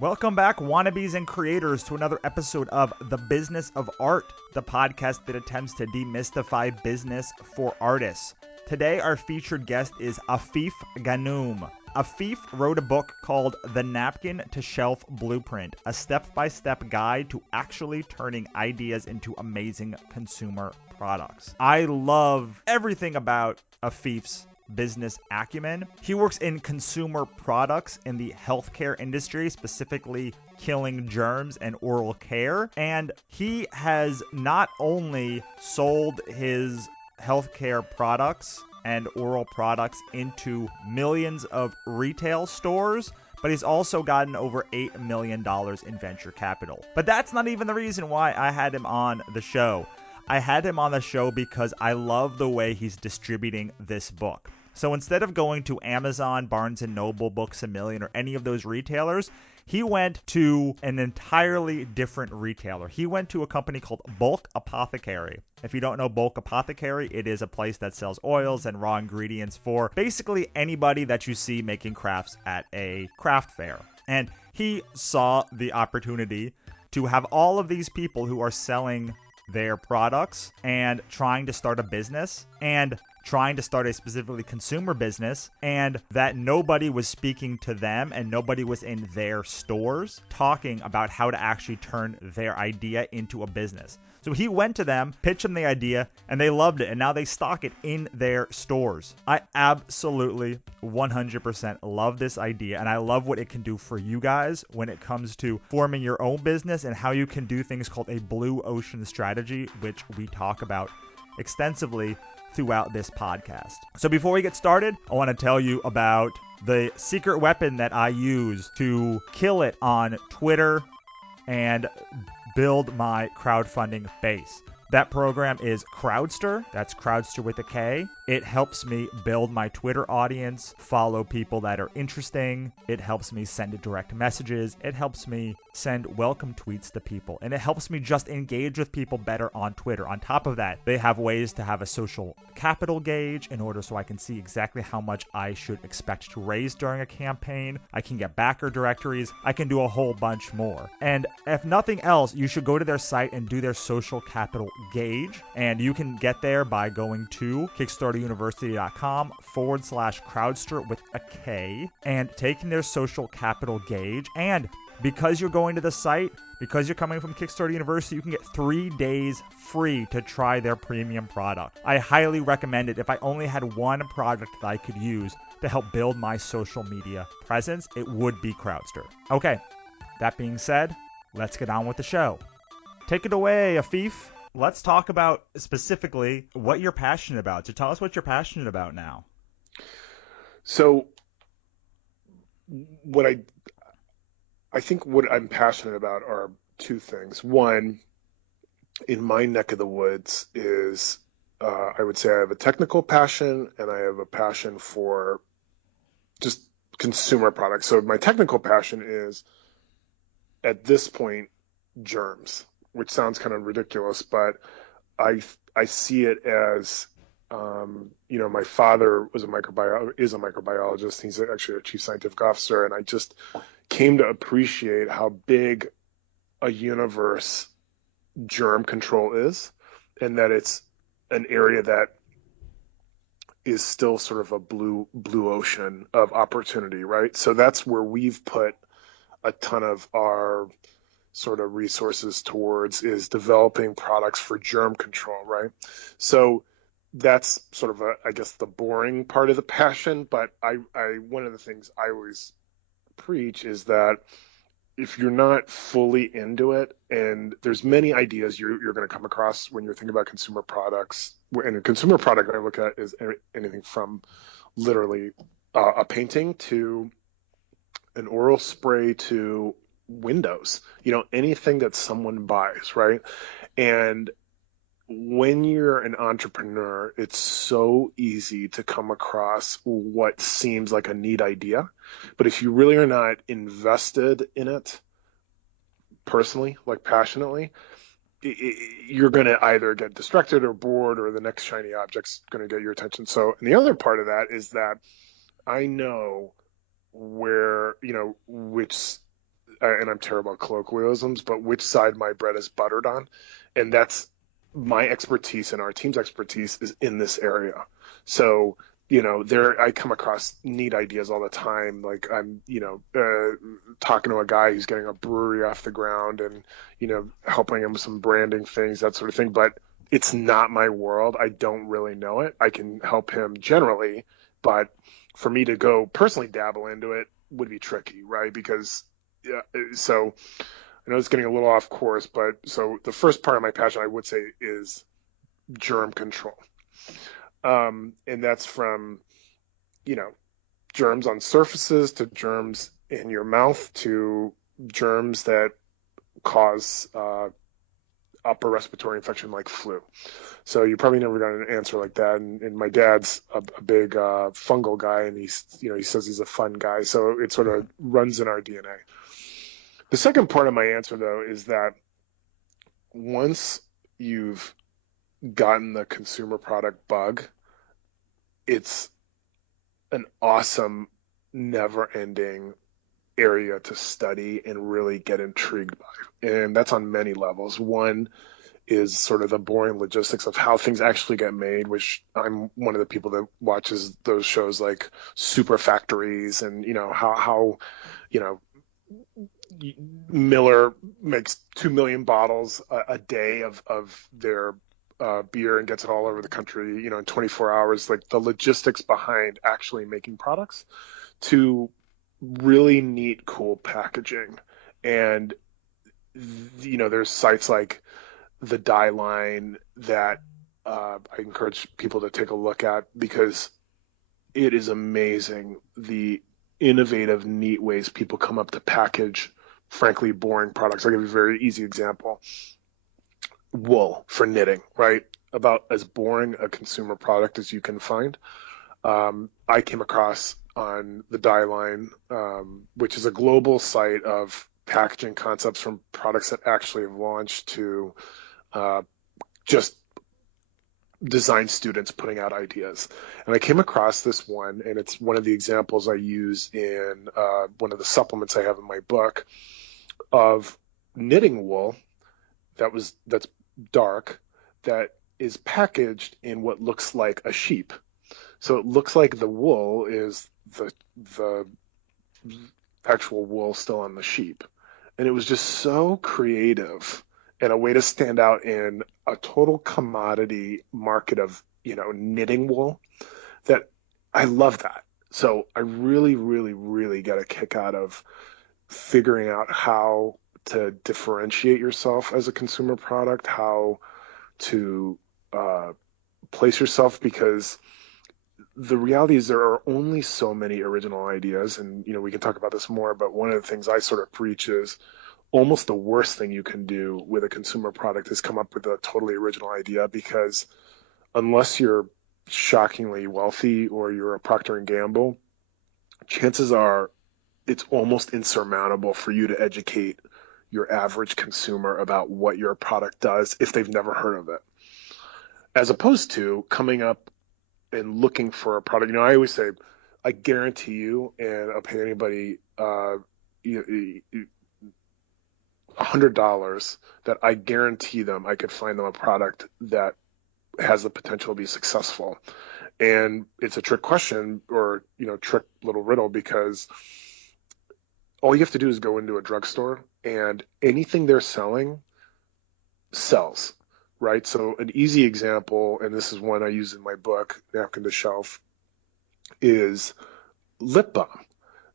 Welcome back, wannabes and creators, to another episode of The Business of Art, the podcast that attempts to demystify business for artists. Today, our featured guest is Afif Ghannoum. Afif wrote a book called The Napkin to Shelf Blueprint, a step-by-step guide to actually turning ideas into amazing consumer products. I love everything about Afif's business acumen. He works in consumer products in the healthcare industry, specifically killing germs and oral care. And he has not only sold his healthcare products and oral products into millions of retail stores, but he's also gotten over $8 million in venture capital. But that's not even the reason why I had him on the show. I had him on the show because I love the way he's distributing this book. So instead of going to Amazon, Barnes & Noble, Books A Million, or any of those retailers, he went to an entirely different retailer. He went to a company called Bulk Apothecary. If you don't know Bulk Apothecary, it is a place that sells oils and raw ingredients for basically anybody that you see making crafts at a craft fair. And he saw the opportunity to have all of these people who are selling their products and trying to start a business and trying to start a specifically consumer business, and that nobody was speaking to them and nobody was in their stores talking about how to actually turn their idea into a business. So he went to them, pitched them the idea, and they loved it, and now they stock it in their stores. I absolutely 100% love this idea, and I love what it can do for you guys when it comes to forming your own business and how you can do things called a blue ocean strategy, which we talk about extensively throughout this podcast. So before we get started, I want to tell you about the secret weapon that I use to kill it on Twitter and build my crowdfunding base. That program is Crowdster. That's Crowdster with a K. It helps me build my Twitter audience, follow people that are interesting. It helps me send direct messages. It helps me send welcome tweets to people. And it helps me just engage with people better on Twitter. On top of that, they have ways to have a social capital gauge in order so I can see exactly how much I should expect to raise during a campaign. I can get backer directories. I can do a whole bunch more. And if nothing else, you should go to their site and do their social capital gauge, and you can get there by going to kickstarteruniversity.com/crowdster with a K and taking their social capital gauge. And because you're going to the site, because you're coming from Kickstarter University, you can get 3 days free to try their premium product. I highly recommend it. If I only had one product that I could use to help build my social media presence, it would be Crowdster. Okay, that being said, let's get on with the show. Take it away, Afif. Let's talk about specifically what you're passionate about. So tell us what you're passionate about now. So I think what I'm passionate about are two things. One, in my neck of the woods is, I would say I have a technical passion and I have a passion for just consumer products. So my technical passion is, at this point, germs, which sounds kind of ridiculous, but I see it as, my father is a microbiologist. He's actually a chief scientific officer, and I just came to appreciate how big a universe germ control is, and that it's an area that is still sort of a blue ocean of opportunity, right? So that's where we've put a ton of our sort of resources towards, is developing products for germ control, right? So that's sort of I guess the boring part of the passion, but one of the things I always preach is that if you're not fully into it, and there's many ideas you're going to come across when you're thinking about consumer products, and a consumer product I look at is anything from literally a painting to an oral spray to windows, anything that someone buys, right? And when you're an entrepreneur, it's so easy to come across what seems like a neat idea. But if you really are not invested in it personally, like passionately, you're going to either get distracted or bored, or the next shiny object's going to get your attention. So, and the other part of that is that I know where, which and I'm terrible at colloquialisms, but which side my bread is buttered on. And that's my expertise and our team's expertise is in this area. So, there I come across neat ideas all the time. Like I'm, talking to a guy who's getting a brewery off the ground and, helping him with some branding things, that sort of thing. But it's not my world. I don't really know it. I can help him generally, but for me to go personally dabble into it would be tricky, right? Because yeah, so I know it's getting a little off course, but so the first part of my passion I would say is germ control. And that's from, you know, germs on surfaces to germs in your mouth to germs that cause upper respiratory infection like flu. So you probably never got an answer like that. And my dad's a big fungal guy, and he says he's a fun guy. So it sort of runs in our DNA. The second part of my answer, though, is that once you've gotten the consumer product bug, it's an awesome, never-ending area to study and really get intrigued by. And that's on many levels. One is sort of the boring logistics of how things actually get made, which I'm one of the people that watches those shows like Super Factories and, how Miller makes 2 million bottles a day of their beer and gets it all over the country, in 24 hours, like the logistics behind actually making products to really neat, cool packaging. And, there's sites like the Die Line that I encourage people to take a look at because it is amazing the innovative, neat ways people come up to package, frankly, boring products. I'll give you a very easy example. Wool for knitting, right? About as boring a consumer product as you can find. I came across on the Die Line, which is a global site of packaging concepts from products that actually have launched to just design students putting out ideas. And I came across this one, and it's one of the examples I use in one of the supplements I have in my book of knitting wool that's dark, that is packaged in what looks like a sheep. So it looks like the wool is the actual wool still on the sheep. And it was just so creative and a way to stand out in a total commodity market of, knitting wool that I love that. So I really, really, really got a kick out of figuring out how to differentiate yourself as a consumer product, how to place yourself, because the reality is there are only so many original ideas. And, we can talk about this more, but one of the things I sort of preach is almost the worst thing you can do with a consumer product is come up with a totally original idea, because unless you're shockingly wealthy or you're a Procter and Gamble, chances are it's almost insurmountable for you to educate your average consumer about what your product does if they've never heard of it. As opposed to coming up and looking for a product. I always say, I guarantee you, and I'll pay anybody $100 that I guarantee them I could find them a product that has the potential to be successful. And it's a trick question or, trick little riddle, because all you have to do is go into a drugstore and anything they're selling sells, right? So an easy example, and this is one I use in my book, Napkin to Shelf, is lip balm.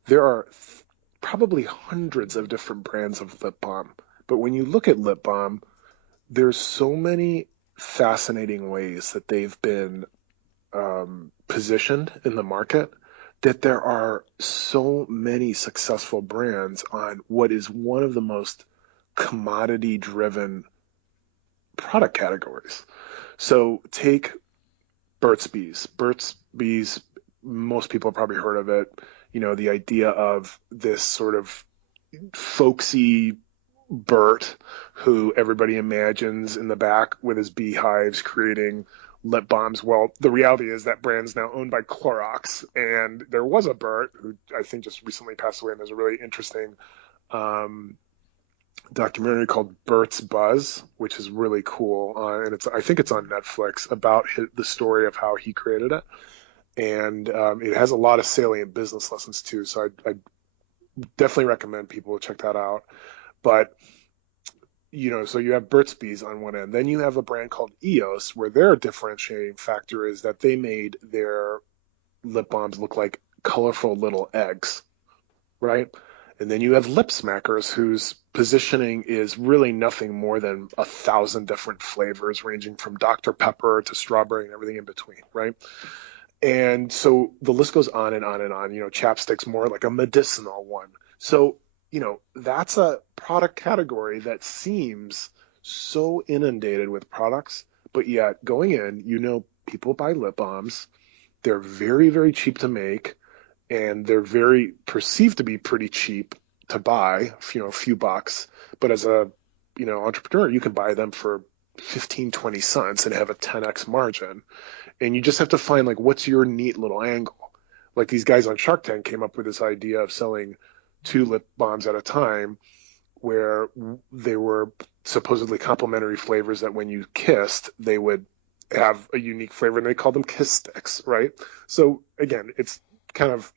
There are probably hundreds of different brands of lip balm. But when you look at lip balm, there's so many fascinating ways that they've been positioned in the market that there are so many successful brands on what is one of the most commodity-driven product categories. So take Burt's Bees. Burt's Bees, most people have probably heard of it. The idea of this sort of folksy Bert who everybody imagines in the back with his beehives creating lip balms. Well, the reality is that brand's now owned by Clorox, and there was a Bert who I think just recently passed away, and there's a really interesting um, documentary called Bert's Buzz, which is really cool, and I think it's on Netflix about the story of how he created it, and it has a lot of salient business lessons too. So I definitely recommend people check that out. But so you have Burt's Bees on one end. Then you have a brand called EOS, where their differentiating factor is that they made their lip balms look like colorful little eggs, right? And then you have Lip Smackers, whose positioning is really nothing more than 1,000 different flavors, ranging from Dr. Pepper to strawberry and everything in between, right? And so the list goes on and on and on. Chapstick's more like a medicinal one. So, that's a product category that seems so inundated with products, but yet going in, people buy lip balms. They're very, very cheap to make, and they're very perceived to be pretty cheap to buy, a few bucks. But as a, entrepreneur, you can buy them for 15, 20 cents and have a 10x margin. And you just have to find like what's your neat little angle. Like these guys on Shark Tank came up with this idea of selling two lip balms at a time, where they were supposedly complementary flavors that when you kissed, they would have a unique flavor, and they called them kiss sticks, right? So again, it's kind of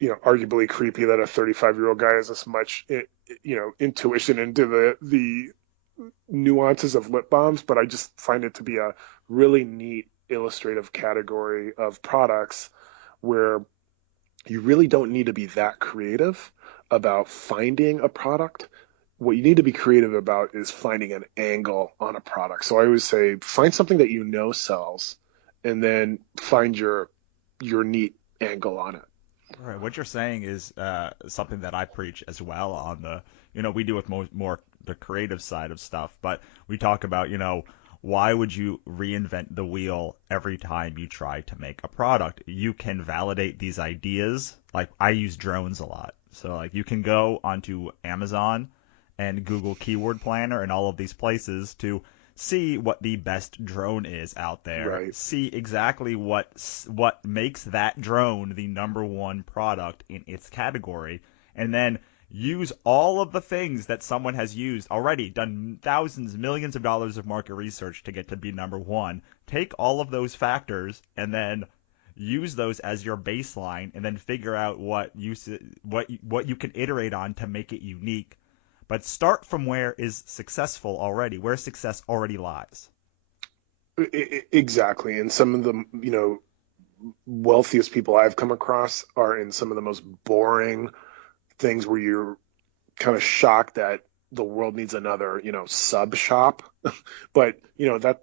arguably creepy that a 35-year-old guy has this much intuition into the nuances of lip balms, but I just find it to be a really neat illustrative category of products where you really don't need to be that creative about finding a product. What you need to be creative about is finding an angle on a product. So I always say find something that sells, and then find your neat angle on it. Right. What you're saying is something that I preach as well on we do with more the creative side of stuff, but we talk about, why would you reinvent the wheel every time you try to make a product? You can validate these ideas. Like I use drones a lot. So like you can go onto Amazon and Google Keyword Planner and all of these places to see what the best drone is out there, Right. see exactly what makes that drone the number one product in its category, and then use all of the things that someone has used already, done thousands, millions of dollars of market research to get to be number one. Take all of those factors and then use those as your baseline, and then figure out what you can iterate on to make it unique, but start from where is successful already, where success already lies. Exactly. And some of the, wealthiest people I've come across are in some of the most boring things where you're kind of shocked that the world needs another, sub shop. But,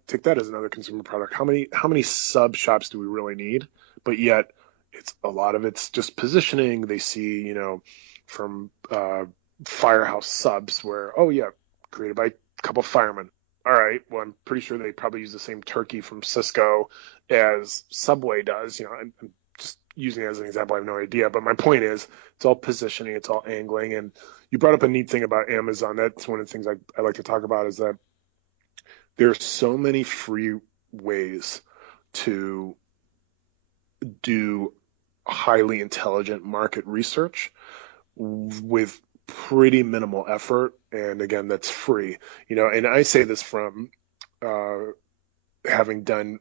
take that as another consumer product. How many sub shops do we really need? But yet it's a lot of it's just positioning. They see, from firehouse subs where, oh yeah, created by a couple firemen. All right, well, I'm pretty sure they probably use the same turkey from Cisco as Subway does. I'm just using it as an example. I have no idea, but my point is, it's all positioning, it's all angling. And you brought up a neat thing about Amazon. That's one of the things I like to talk about, is that there's so many free ways to do highly intelligent market research with pretty minimal effort. And again, that's free. And I say this from uh, having done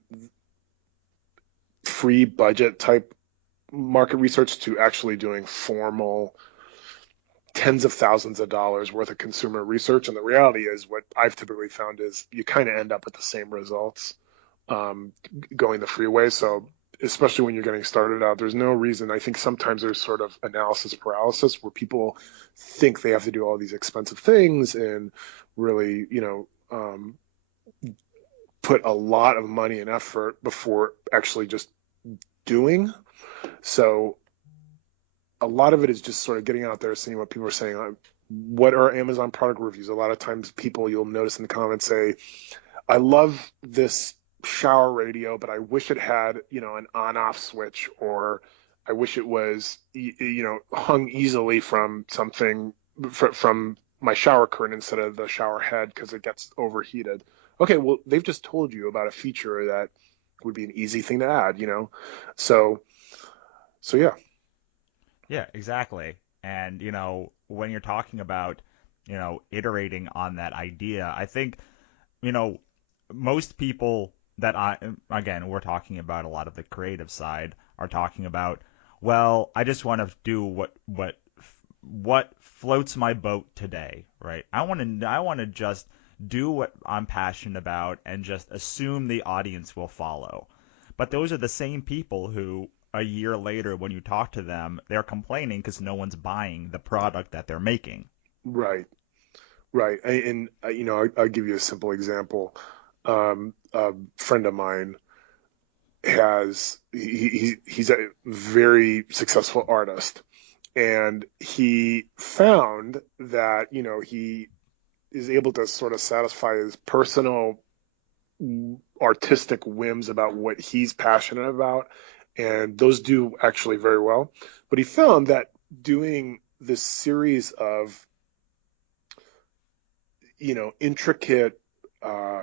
free budget type market research to actually doing formal tens of thousands of dollars worth of consumer research. And the reality is, what I've typically found is you kind of end up with the same results going the free way. So especially when you're getting started out, there's no reason. I think sometimes there's sort of analysis paralysis where people think they have to do all these expensive things and really, put a lot of money and effort before actually just doing. So a lot of it is just sort of getting out there, seeing what people are saying. What are Amazon product reviews? A lot of times people, you'll notice in the comments, say, I love this shower radio, but I wish it had, an on-off switch, or I wish it was, hung easily from something, from my shower curtain instead of the shower head because it gets overheated. Okay, well, they've just told you about a feature that would be an easy thing to add. So yeah. Yeah, exactly. And, when you're talking about, iterating on that idea, I think, you know, most people that again, we're talking about a lot of the creative side are talking about, well, I just want to do what floats my boat today, right? I want to just do what I'm passionate about and just assume the audience will follow. But those are the same people who a year later when you talk to them, they're complaining because no one's buying the product that they're making. Right. Right. And I'll give you a simple example. A friend of mine he's a very successful artist, and he found that he is able to sort of satisfy his personal artistic whims about what he's passionate about, and those do actually very well. But he found that doing this series of intricate uh,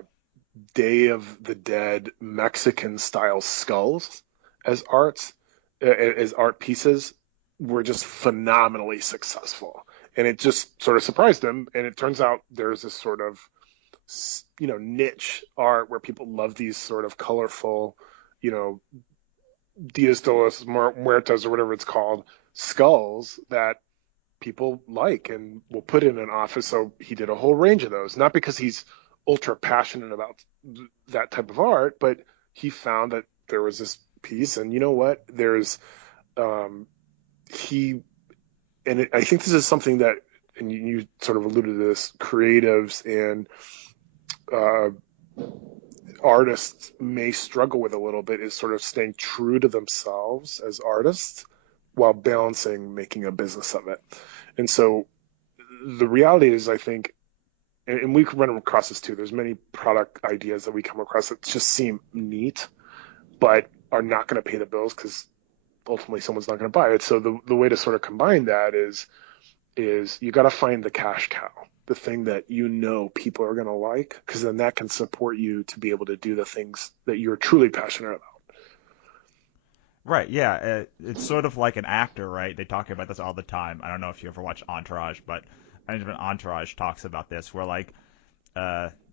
Day of the Dead Mexican style skulls as as art pieces were just phenomenally successful. And it just sort of surprised him. And it turns out there's this sort of, niche art where people love these sort of colorful, you know, Dias de los Muertos or whatever it's called, skulls that people like and will put in an office. So he did a whole range of those, not because he's ultra passionate about that type of art, but he found that there was this piece, and you know what? Um, he, I think this is something that, and you sort of alluded to this, creatives and uh, artists may struggle with a little bit, is sort of staying true to themselves as artists while balancing making a business of it. And so the reality is, I think, and we can run across this too. There's many product ideas that we come across that just seem neat, but are not going to pay the bills because ultimately someone's not going to buy it. So the way to sort of combine that is you got to find the cash cow, the thing that people are going to like, because then that can support you to be able to do the things that you're truly passionate about. Right, yeah. It's sort of like an actor, right? They talk about this all the time. I don't know if you ever watch Entourage, but even Entourage talks about this, where like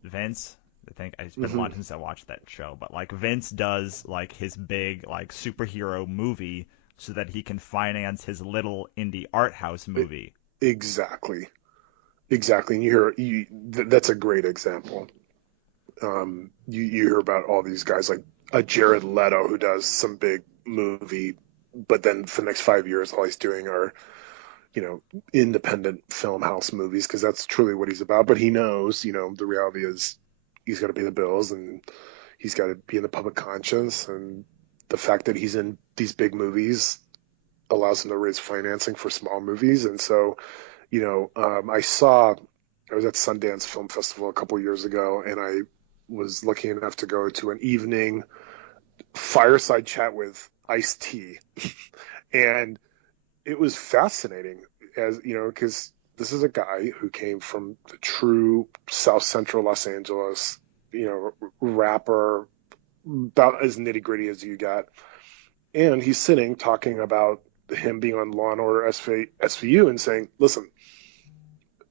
Vince, I think it's been a Mm-hmm. lot since I watched that show, but like Vince does like his big like superhero movie so that he can finance his little indie art house movie. Exactly, exactly. And that's a great example. You hear about all these guys like a Jared Leto who does some big movie, but then for the next 5 years, all he's doing are you know, independent film house movies because that's truly what he's about. But he knows, the reality is he's got to pay the bills and he's got to be in the public conscience. And the fact that he's in these big movies allows him to raise financing for small movies. And so, I was at Sundance Film Festival a couple years ago, and I was lucky enough to go to an evening fireside chat with Ice-T. And it was fascinating, as because this is a guy who came from the true South Central Los Angeles, rapper, about as nitty gritty as you got. And he's sitting talking about him being on Law and Order SVU and saying, listen,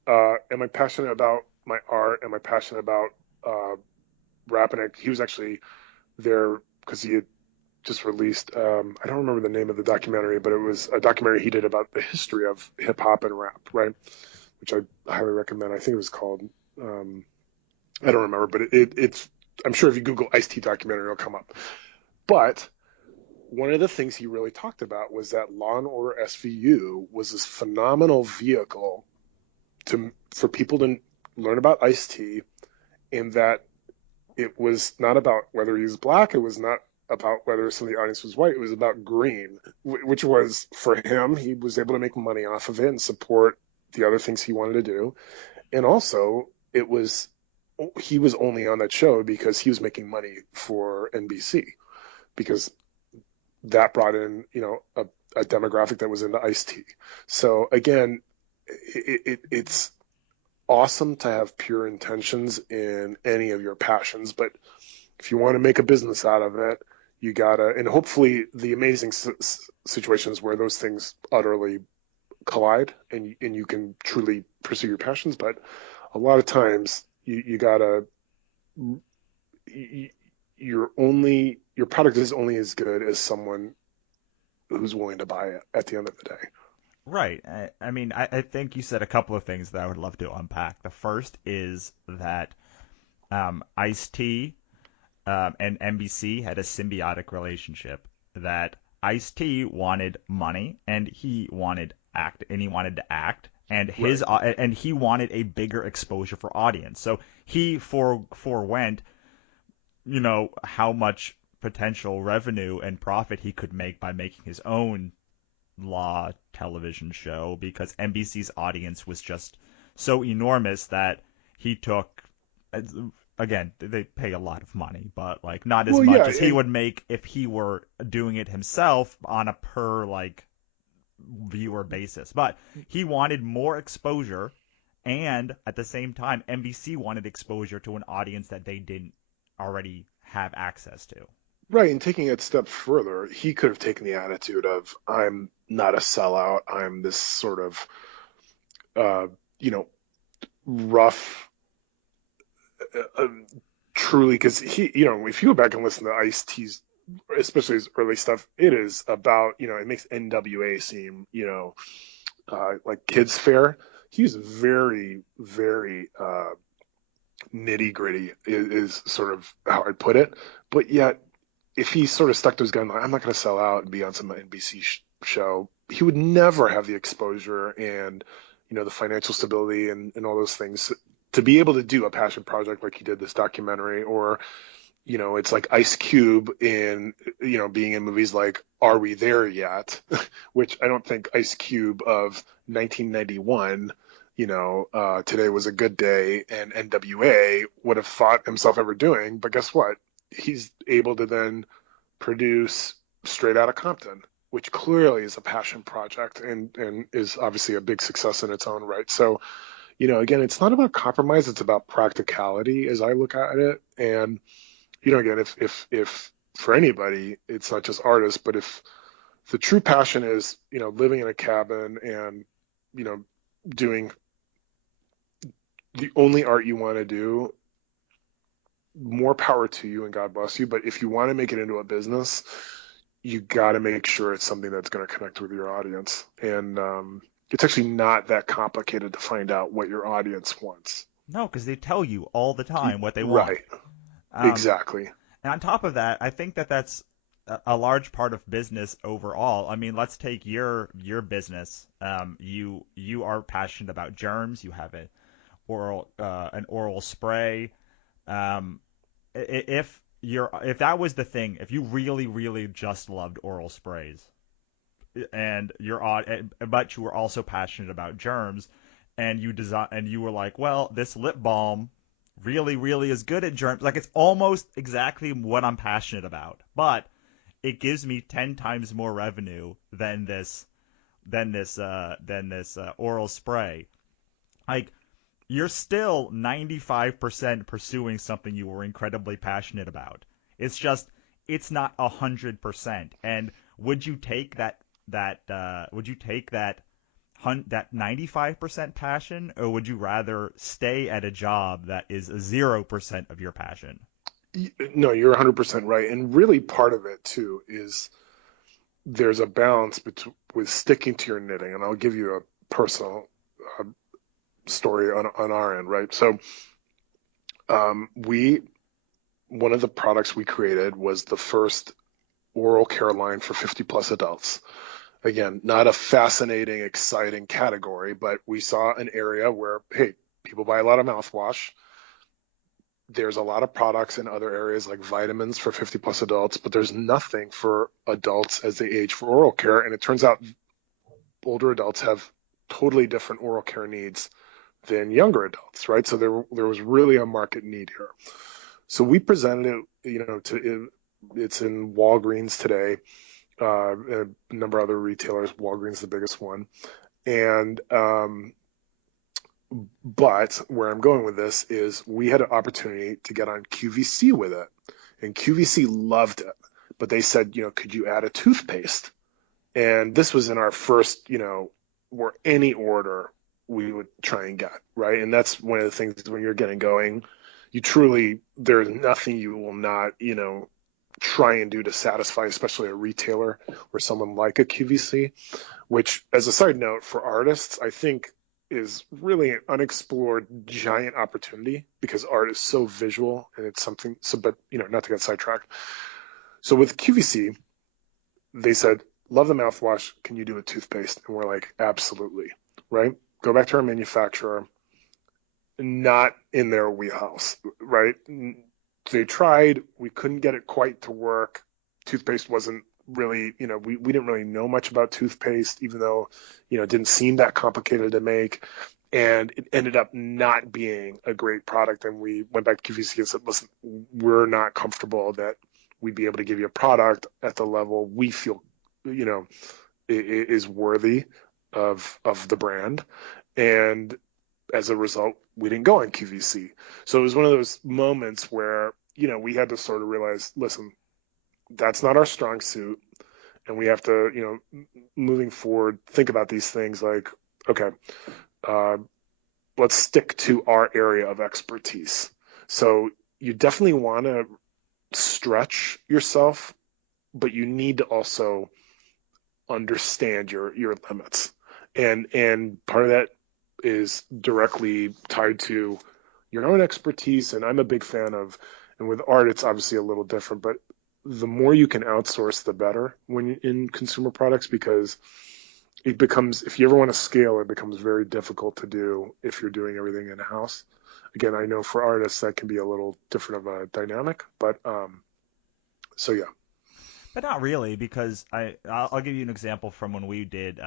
am I passionate about my art? Am I passionate about uh, rapping it? He was actually there because he had just released. I don't remember the name of the documentary, but it was a documentary he did about the history of hip hop and rap, right? Which I highly recommend. I think it was called. Um, I don't remember, but it's. I'm sure if you Google Ice-T documentary, it'll come up. But one of the things he really talked about was that Law and Order SVU was this phenomenal vehicle for people to learn about Ice-T, and that it was not about whether he was black. It was not about whether some of the audience was white. It was about green, which was for him. He was able to make money off of it and support the other things he wanted to do. And also, he was only on that show because he was making money for NBC, because that brought in, a demographic that was into Ice-T. So again, it's awesome to have pure intentions in any of your passions, but if you want to make a business out of it, you gotta, and hopefully the amazing situations where those things utterly collide and you can truly pursue your passions. But a lot of times you gotta, you, your product is only as good as someone who's willing to buy it at the end of the day. Right. I mean, I think you said a couple of things that I would love to unpack. The first is that Ice-T and NBC had a symbiotic relationship. That Ice-T wanted money and he wanted to act, and Right. he wanted a bigger exposure for audience. So he forewent, how much potential revenue and profit he could make by making his own law television show, because NBC's audience was just so enormous that he took, again, they pay a lot of money, but like not as Well, much yeah, as he and would make if he were doing it himself on a per like viewer basis. But he wanted more exposure, and at the same time NBC wanted exposure to an audience that they didn't already have access to. right, and taking it a step further, he could have taken the attitude of, I'm not a sellout. I'm this sort of, uh, you know, rough, uh, truly, because if you go back and listen to Ice-T's, especially his early stuff, it is about, it makes NWA seem, like kids fair. He's very, very nitty gritty is sort of how I'd put it. But yet, if he sort of stuck to his gun, like, I'm not going to sell out and be on some NBC show, he would never have the exposure and, the financial stability and all those things to be able to do a passion project like he did this documentary. Or, it's like Ice Cube in, being in movies like Are We There Yet? Which I don't think Ice Cube of 1991, Today Was a Good Day and NWA would have thought himself ever doing. But guess what? He's able to then produce Straight Outta Compton, which clearly is a passion project and is obviously a big success in its own right. So, again, it's not about compromise, it's about practicality as I look at it. And, again, if for anybody, it's not just artists, but if the true passion is, living in a cabin and, doing the only art you want to do, more power to you and God bless you. But if you want to make it into a business, you got to make sure it's something that's going to connect with your audience. And it's actually not that complicated to find out what your audience wants. No, because they tell you all the time what they want. Right. Um, Exactly. and on top of that, I think that that's a large part of business overall. I mean, let's take your business. You are passionate about germs. You have an oral spray. Um, if that was the thing, if you really really just loved oral sprays, and but you were also passionate about germs, and you were like, well, this lip balm really really is good at germs. Like, it's almost exactly what I'm passionate about, but it gives me 10 times more revenue than this oral spray. Like, you're still 95% pursuing something you were incredibly passionate about. It's just, it's not 100%. And would you take that 95% passion, or would you rather stay at a job that is 0% of your passion? No, you're 100% right. And really part of it too is there's a balance with sticking to your knitting. And I'll give you a personal uh, story on our end, right? So we one of the products we created was the first oral care line for 50 plus adults. Again, not a fascinating, exciting category, but we saw an area where, hey, people buy a lot of mouthwash. There's a lot of products in other areas like vitamins for 50 plus adults, but there's nothing for adults as they age for oral care. And it turns out older adults have totally different oral care needs than younger adults, right? So there was really a market need here. So we presented it, it's in Walgreens today, a number of other retailers, Walgreens the biggest one. And but where I'm going with this is we had an opportunity to get on QVC with it, and QVC loved it. But they said, could you add a toothpaste? And this was in our first, or any order we would try and get, right? And that's one of the things when you're getting going, you truly, there's nothing you will not, try and do to satisfy, especially a retailer or someone like a QVC, which, as a side note, for artists, I think is really an unexplored giant opportunity because art is so visual and it's something, so, but, not to get sidetracked. So with QVC, they said, love the mouthwash. Can you do a toothpaste? And we're like, absolutely, right? Go back to our manufacturer, not in their wheelhouse, right? They tried, we couldn't get it quite to work. Toothpaste wasn't really, we didn't really know much about toothpaste, even though, it didn't seem that complicated to make. And it ended up not being a great product. And we went back to QVC and said, listen, we're not comfortable that we'd be able to give you a product at the level we feel, is worthy of the brand. And as a result, we didn't go on QVC. So it was one of those moments where, we had to sort of realize, listen, that's not our strong suit. And we have to, moving forward, think about these things like, okay, let's stick to our area of expertise. So you definitely want to stretch yourself, but you need to also understand your limits. And part of that is directly tied to your own expertise. And I'm a big fan of, and with art, it's obviously a little different, but the more you can outsource, the better when in consumer products, because it becomes, if you ever want to scale, it becomes very difficult to do if you're doing everything in house. Again, I know for artists that can be a little different of a dynamic, but so yeah. But not really, because I'll give you an example from when we did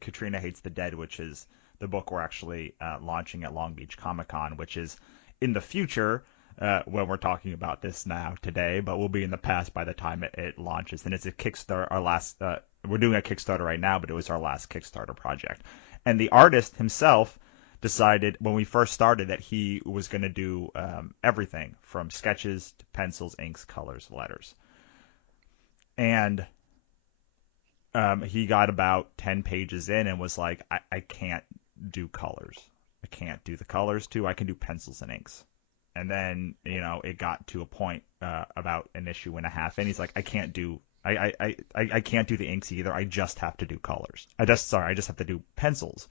Katrina Hates the Dead, which is the book we're actually launching at Long Beach Comic Con, which is in the future when we're talking about this now today, but will be in the past by the time it launches. And it's a Kickstarter. We're doing a Kickstarter right now, but it was our last Kickstarter project. And the artist himself decided when we first started that he was going to do everything from sketches to pencils, inks, colors, letters. And he got about 10 pages in and was like, I can't do colors. I can't do the colors too. I can do pencils and inks. And then, it got to a point about an issue and a half, and he's like, I can't do the inks either. I just have to do colors. I just have to do pencils.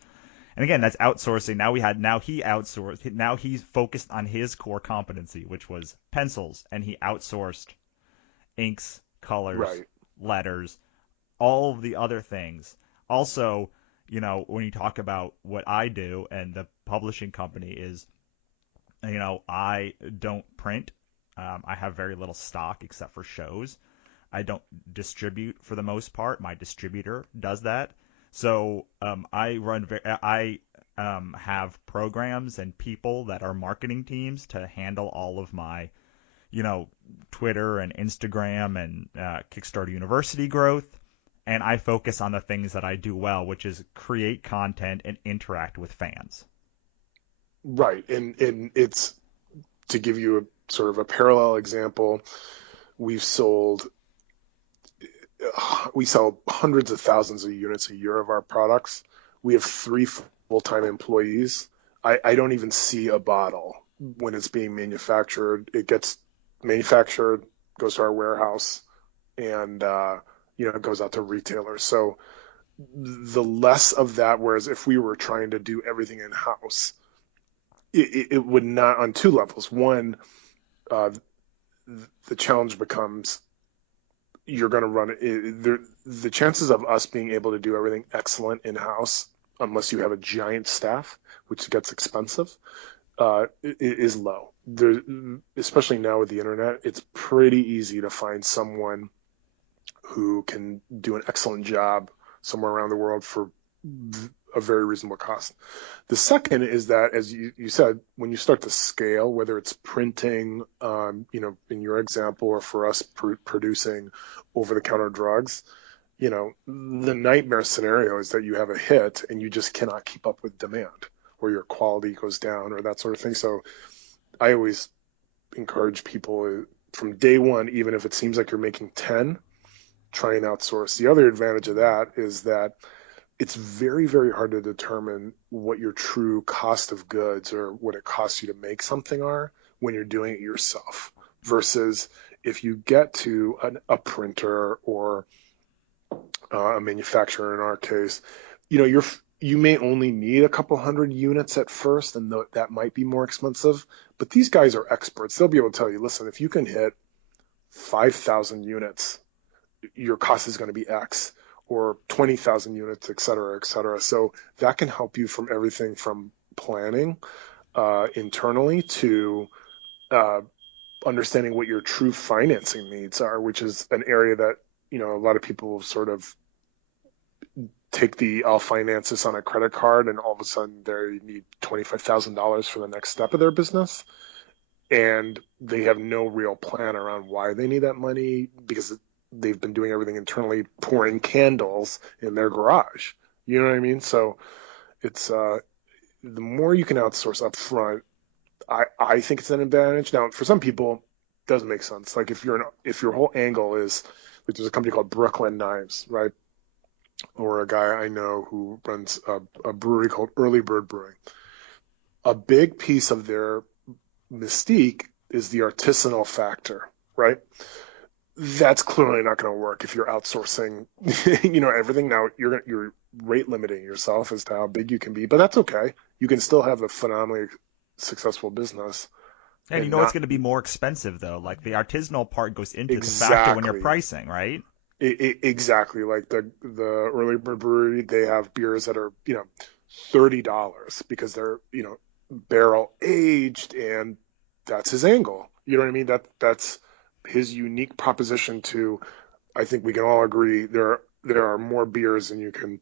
And again, that's outsourcing. Now he outsourced. Now he's focused on his core competency, which was pencils, and he outsourced inks, colors, Right. letters, all of the other things. Also, when you talk about what I do and the publishing company is, I don't print. I have very little stock except for shows. I don't distribute for the most part. My distributor does that. So I have programs and people that are marketing teams to handle all of my, Twitter and Instagram and Kickstarter University growth. And I focus on the things that I do well, which is create content and interact with fans. Right. And it's, to give you a sort of a parallel example, we sell hundreds of thousands of units a year of our products. We have 3 full-time employees. I don't even see a bottle when it's being manufactured. It gets manufactured, goes to our warehouse, and it goes out to retailers. So the less of that, whereas if we were trying to do everything in-house, it would not, on 2 levels. One, the challenge becomes you're going to run it. The chances of us being able to do everything excellent in-house, unless you have a giant staff, which gets expensive, is low. Especially now with the internet, it's pretty easy to find someone who can do an excellent job somewhere around the world for a very reasonable cost. The second is that, as you said, when you start to scale, whether it's printing, in your example, or for us producing over-the-counter drugs, the nightmare scenario is that you have a hit and you just cannot keep up with demand, or your quality goes down, or that sort of thing. So I always encourage people from day one, even if it seems like you're making 10, try and outsource. The other advantage of that is that it's very, very hard to determine what your true cost of goods or what it costs you to make something are when you're doing it yourself versus if you get to a printer or a manufacturer in our case, you may only need a couple hundred units at first, and that might be more expensive. But these guys are experts. They'll be able to tell you, listen, if you can hit 5,000 units, your cost is going to be X, or 20,000 units, et cetera, et cetera. So that can help you from everything from planning internally to uh, understanding what your true financing needs are, which is an area that a lot of people sort of take the I'll finance this on a credit card, and all of a sudden they need $25,000 for the next step of their business, and they have no real plan around why they need that money because they've been doing everything internally, pouring candles in their garage. You know what I mean? So it's the more you can outsource up front, I think it's an advantage. Now, for some people, it doesn't make sense. Like if your whole angle is like there's a company called Brooklyn Knives, right? Or a guy I know who runs a brewery called Early Bird Brewing. A big piece of their mystique is the artisanal factor, right? That's clearly not going to work if you're outsourcing, everything. Now you're rate limiting yourself as to how big you can be, but that's okay. You can still have a phenomenally successful business And you and know it's not going to be more expensive though. Like the artisanal part goes into the factor when you're exactly. pricing, right? Exactly. Like the early bird brewery, they have beers that are, $30 because they're, barrel aged, and that's his angle. You know what I mean? That's his unique proposition to, I think we can all agree there are more beers than you can,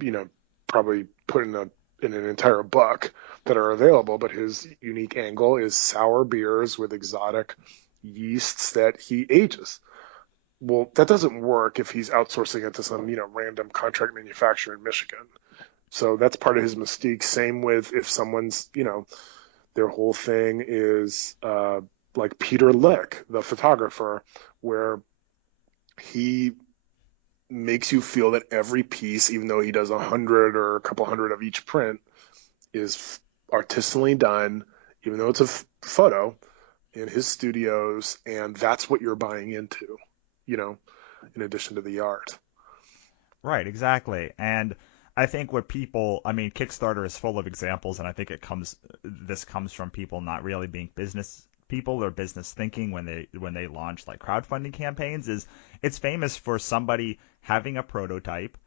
you know, probably put in an entire book that are available, but his unique angle is sour beers with exotic yeasts that he ages. Well, that doesn't work if he's outsourcing it to some, random contract manufacturer in Michigan. So that's part of his mystique. Same with if someone's, their whole thing is like Peter Lick, the photographer, where he makes you feel that every piece, even though he does 100 or a couple hundred of each print, is artisanally done, even though it's a photo in his studios, and that's what you're buying into, you know, in addition to the art. Right, exactly. And I think what people, I mean, Kickstarter is full of examples, and I think this comes from people not really being business people or business thinking when they launch like crowdfunding campaigns. Is it's famous for somebody having a prototype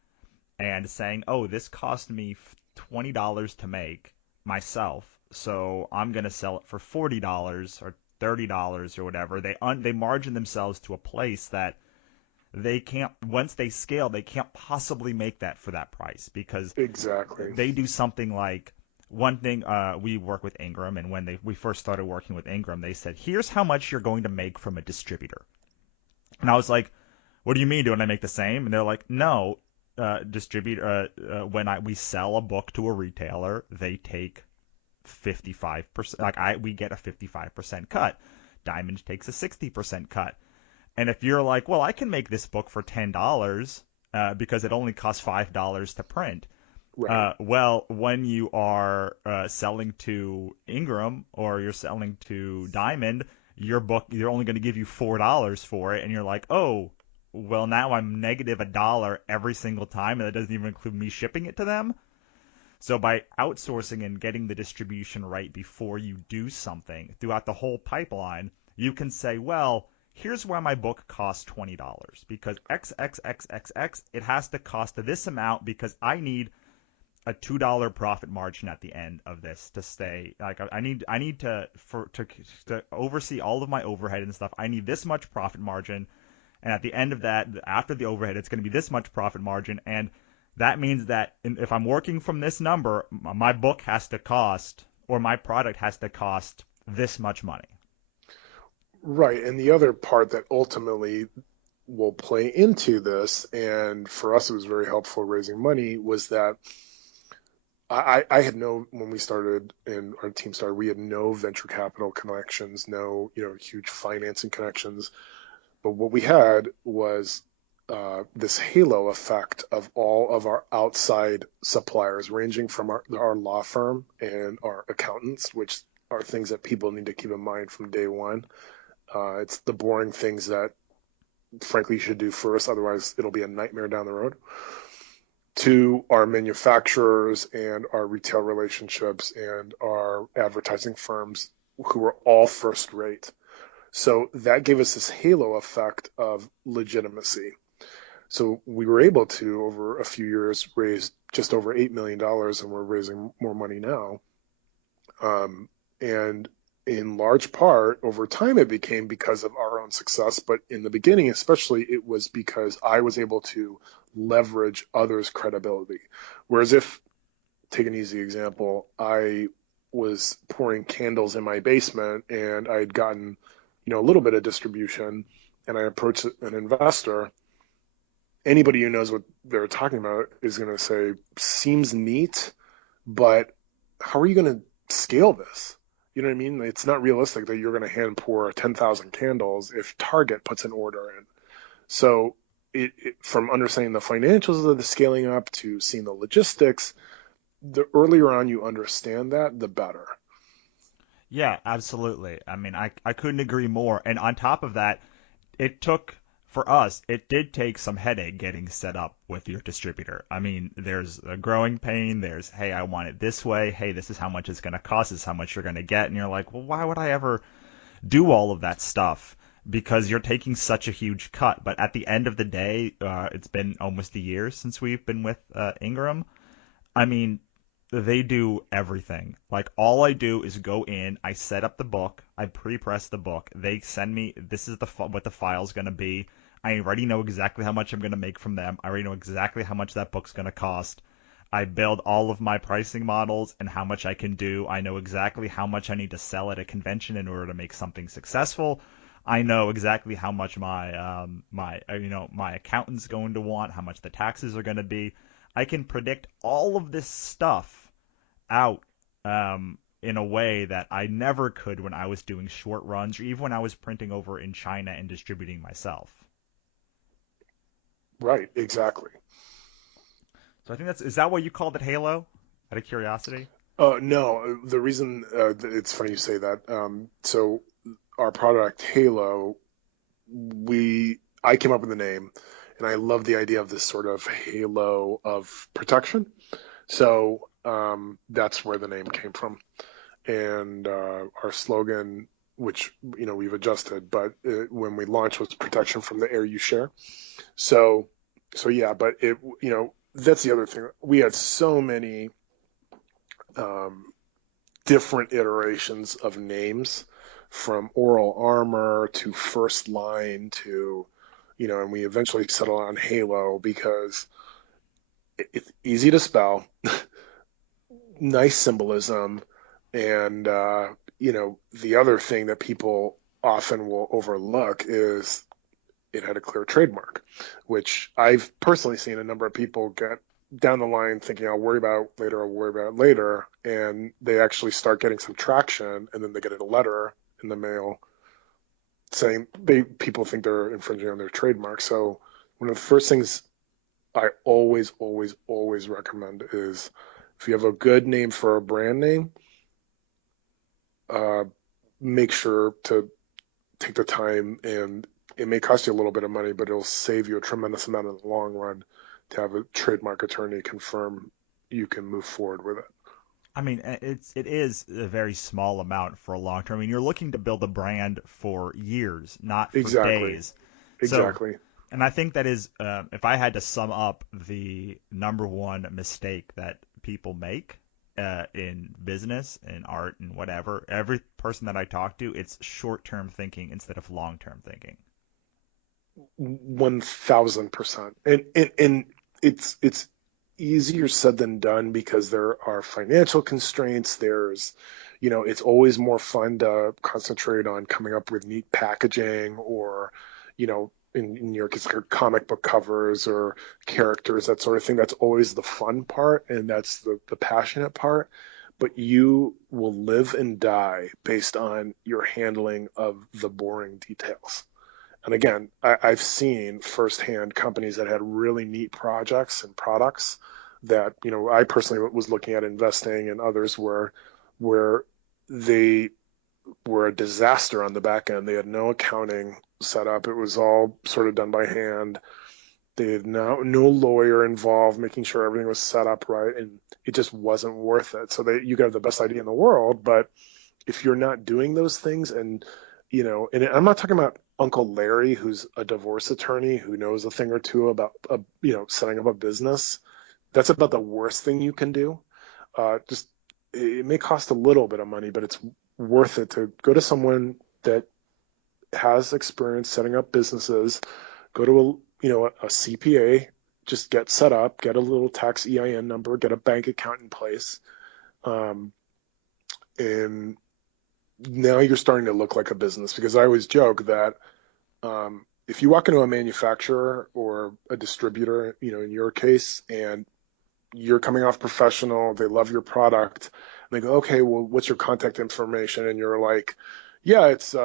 and saying, "Oh, this cost me $20 to make myself, so I'm gonna sell it for $40 or $30 or whatever." They margin themselves to a place that they can't once they scale they can't possibly make that for that price because Exactly. they do something like one thing we work with Ingram, and when we first started working with Ingram they said here's how much you're going to make from a distributor, and I was like, what do you mean, don't I make the same? And they're like, no, distributor when we sell a book to a retailer they take 55%, like we get a 55% cut. Diamond takes a 60% cut. And if you're like, well, I can make this book for $10 because it only costs $5 to print. Right. Well, when you are selling to Ingram or you're selling to Diamond, your book, they're only going to give you $4 for it. And you're like, oh, well, now I'm negative $1 every single time. And that doesn't even include me shipping it to them. So by outsourcing and getting the distribution right before you do something throughout the whole pipeline, you can say, well, here's why my book costs $20 because XXXXX, it has to cost this amount because I need a $2 profit margin at the end of this to stay. Like I need to oversee all of my overhead and stuff. I need this much profit margin, and at the end of that, after the overhead, it's going to be this much profit margin, and that means that if I'm working from this number, my book has to cost or my product has to cost this much money. Right. And the other part that ultimately will play into this, and for us it was very helpful raising money, was that I had when we started and our team started, we had no venture capital connections, no, huge financing connections. But what we had was this halo effect of all of our outside suppliers, ranging from our law firm and our accountants, which are things that people need to keep in mind from day one. It's the boring things that, frankly, you should do first, otherwise, it'll be a nightmare down the road. To our manufacturers and our retail relationships and our advertising firms, who are all first rate. So that gave us this halo effect of legitimacy. So we were able to, over a few years, raise just over $8 million, dollars, and we're raising more money now. And in large part, over time, it became because of our own success. But in the beginning, especially, it was because I was able to leverage others' credibility. Whereas if, take an easy example, I was pouring candles in my basement and I had gotten, a little bit of distribution, and I approached an investor. Anybody who knows what they're talking about is going to say, seems neat, but how are you going to scale this? You know what I mean? It's not realistic that you're going to hand pour 10,000 candles if Target puts an order in. So from understanding the financials of the scaling up to seeing the logistics, the earlier on you understand that, the better. Yeah, absolutely. I mean, I couldn't agree more. And on top of that, it took, for us, it did take some headache getting set up with your distributor. I mean, there's a growing pain. There's, hey, I want it this way. Hey, this is how much it's going to cost. This is how much you're going to get. And you're like, well, why would I ever do all of that stuff? Because you're taking such a huge cut. But at the end of the day, it's been almost a year since we've been with Ingram. I mean, they do everything. Like, all I do is go in, I set up the book, I pre-press the book, they send me, this is what the file's going to be. I already know exactly how much I'm going to make from them. I already know exactly how much that book's going to cost. I build all of my pricing models and how much I can do. I know exactly how much I need to sell at a convention in order to make something successful. I know exactly how much my accountant's going to want, how much the taxes are going to be. I can predict all of this stuff out in a way that I never could when I was doing short runs or even when I was printing over in China and distributing myself. Right, exactly. So I think is that what you called it, Halo? Out of curiosity? No, the reason it's funny you say that. So our product Halo, I came up with the name, and I love the idea of this sort of halo of protection. So that's where the name came from. And our slogan, which we've adjusted, but when we launched, was protection from the air you share. So yeah, but that's the other thing. We had so many um, different iterations of names, from Oral Armor to First Line to, and we eventually settled on Halo because it's easy to spell, nice symbolism, and the other thing that people often will overlook is it had a clear trademark, which I've personally seen a number of people get down the line thinking I'll worry about it later, and they actually start getting some traction, and then they get a letter in the mail saying people think they're infringing on their trademark. So one of the first things I always, always, always recommend is, if you have a good name for a brand name, uh, make sure to take the time, and it may cost you a little bit of money, but it'll save you a tremendous amount in the long run to have a trademark attorney confirm you can move forward with it. I mean, it is a very small amount for a long term. I mean, you're looking to build a brand for years, not for Exactly. days. So, Exactly. and I think that is, if I had to sum up the number one mistake that people make in business, in art, and whatever, every person that I talk to, it's short-term thinking instead of long-term thinking. 1000%. And it's easier said than done because there are financial constraints. It's always more fun to concentrate on coming up with neat packaging, or, in your case, comic book covers or characters, that sort of thing. That's always the fun part, and that's the passionate part. But you will live and die based on your handling of the boring details. And again, I've seen firsthand companies that had really neat projects and products that, I personally was looking at investing, and others where they were a disaster on the back end. They had no accounting set up. It was all sort of done by hand. They had no lawyer involved, making sure everything was set up right, and it just wasn't worth it. So you could have the best idea in the world, but if you're not doing those things, and I'm not talking about Uncle Larry, who's a divorce attorney who knows a thing or two about, setting up a business. That's about the worst thing you can do. Just it may cost a little bit of money, but it's worth it to go to someone that has experience setting up businesses. Go to a CPA, just get set up, get a little tax EIN number, get a bank account in place, and now you're starting to look like a business. Because I always joke that if you walk into a manufacturer or a distributor, in your case, and you're coming off professional, they love your product, and they go, okay, well, what's your contact information? And you're like, yeah, it's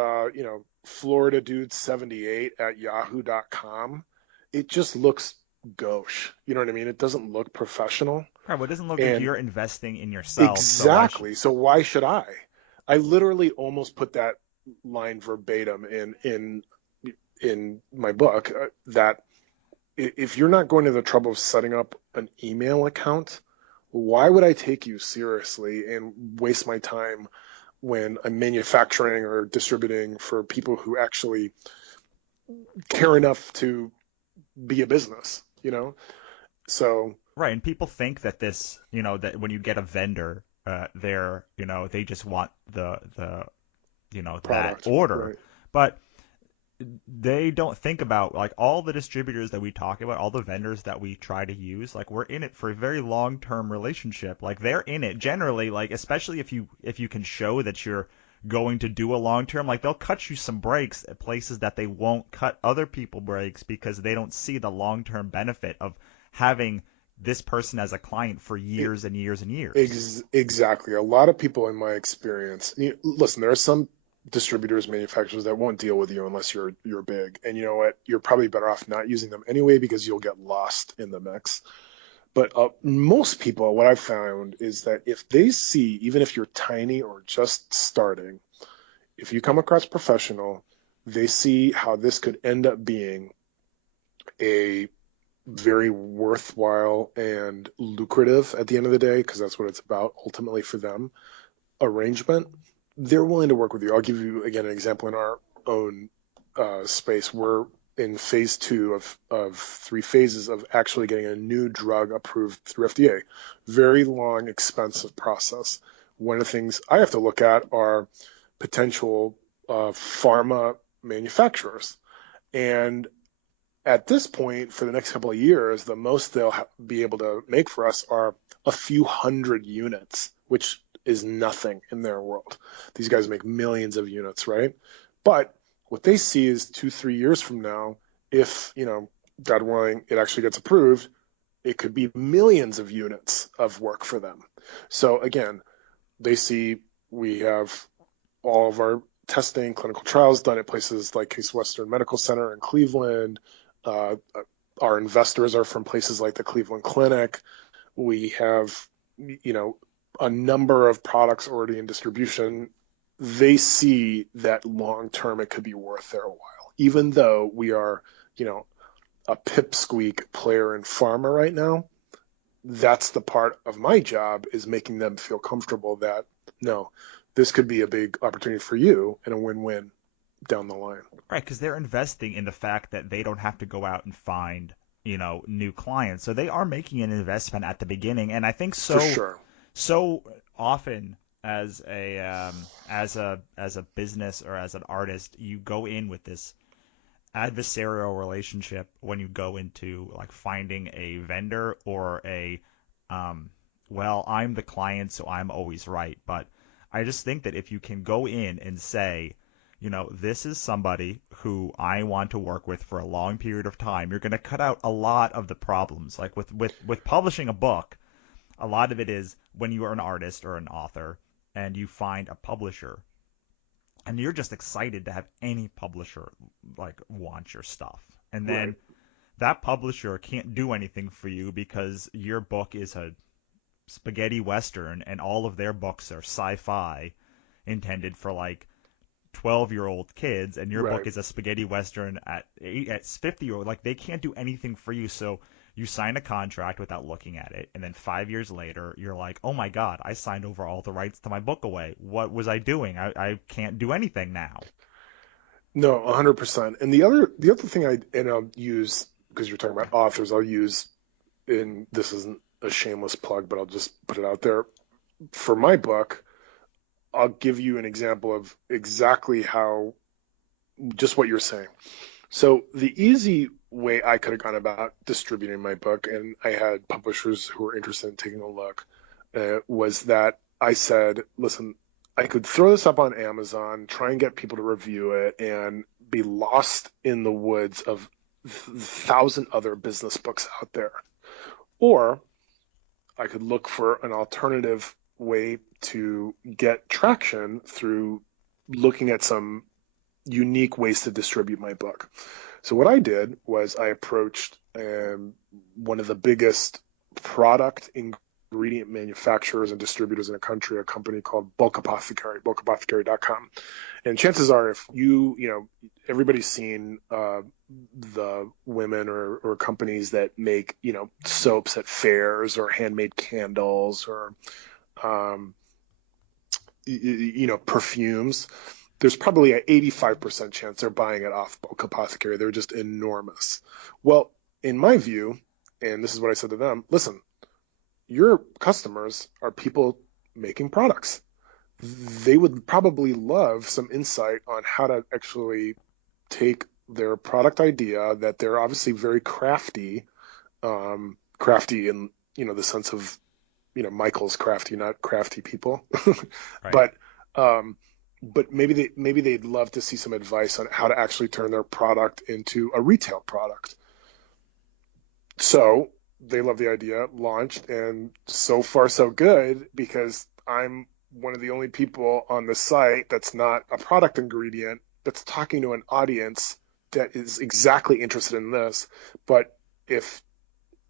Florida Dude 78 at yahoo.com. It just looks gauche. You know what I mean? It doesn't look professional. Right, well, it doesn't look like And you're investing in yourself, so why should? exactly. So why should I? I literally almost put that line verbatim in my book, that if you're not going to the trouble of setting up an email account, why would I take you seriously and waste my time when I'm manufacturing or distributing for people who actually care enough to be a business, So Right, and people think that this, that when you get a vendor, they're, they just want that product, order, right? but they don't think about like all the distributors that we talk about, all the vendors that we try to use, like we're in it for a very long-term relationship. Like they're in it generally, like especially if you can show that you're going to do a long term, like they'll cut you some breaks at places that they won't cut other people breaks because they don't see the long-term benefit of having this person as a client for It, years and years and years. exactly. A lot of people, in my experience, listen, there are some distributors, manufacturers that won't deal with you unless you're big. And you know what? You're probably better off not using them anyway because you'll get lost in the mix. But most people, what I've found is that if they see, even if you're tiny or just starting, if you come across professional, they see how this could end up being a very worthwhile and lucrative at the end of the day, because that's what it's about ultimately for them, arrangement. They're willing to work with you. I'll give you again an example in our own space. We're in phase two of three phases of actually getting a new drug approved through FDA. Very long, expensive process. One of the things I have to look at are potential pharma manufacturers. And at this point, for the next couple of years, the most they'll be able to make for us are a few hundred units, which is nothing in their world. These guys make millions of units, right? But what they see is 2, 3 years from now, if, God willing, it actually gets approved, it could be millions of units of work for them. So again, they see we have all of our testing, clinical trials done at places like Case Western Medical Center in Cleveland. Uh, our investors are from places like the Cleveland Clinic. We have, a number of products already in distribution. They see that long term it could be worth their while, even though we are, a pipsqueak player in pharma right now. That's the part of my job, is making them feel comfortable that no, this could be a big opportunity for you and a win-win down the line. Right, because they're investing in the fact that they don't have to go out and find, new clients. So they are making an investment at the beginning, and I think For so sure. so often as a business or as an artist, you go in with this adversarial relationship when you go into like finding a vendor or a well, I'm the client, so I'm always right. But I just think that if you can go in and say, this is somebody who I want to work with for a long period of time, you're going to cut out a lot of the problems. Like with publishing a book, a lot of it is when you are an artist or an author and you find a publisher, and you're just excited to have any publisher like want your stuff. And Right. then that publisher can't do anything for you because your book is a spaghetti western and all of their books are sci-fi intended for like 12-year-old kids, and your book Right. is a spaghetti western at 50-year-old. Like, they can't do anything for you. So you sign a contract without looking at it, and then 5 years later you're like, oh my god, I signed over all the rights to my book away. What was I doing? I can't do anything now. No, 100%. And the other thing I'll use, because you're talking about authors, I'll use, and this isn't a shameless plug, but I'll just put it out there. For my book, I'll give you an example of exactly how, just what you're saying. So the easy way I could have gone about distributing my book, and I had publishers who were interested in taking a look, was that I said, listen, I could throw this up on Amazon, try and get people to review it, and be lost in the woods of 1,000 other business books out there. Or I could look for an alternative way to get traction through looking at some unique ways to distribute my book. So what I did was I approached one of the biggest product ingredient manufacturers and distributors in the country, a company called Bulk Apothecary, bulkapothecary.com. And chances are, if everybody's seen the women or companies that make, soaps at fairs or handmade candles or, um, perfumes. There's probably an 85% chance they're buying it off Bulk Apothecary. They're just enormous. Well, in my view, and this is what I said to them, listen, your customers are people making products. They would probably love some insight on how to actually take their product idea that they're obviously very crafty, crafty in, the sense of, Michael's crafty, not crafty people, Right. but, um, but maybe they'd love to see some advice on how to actually turn their product into a retail product. So they love the idea, launched, and so far so good because I'm one of the only people on the site that's not a product ingredient that's talking to an audience that is exactly interested in this. But if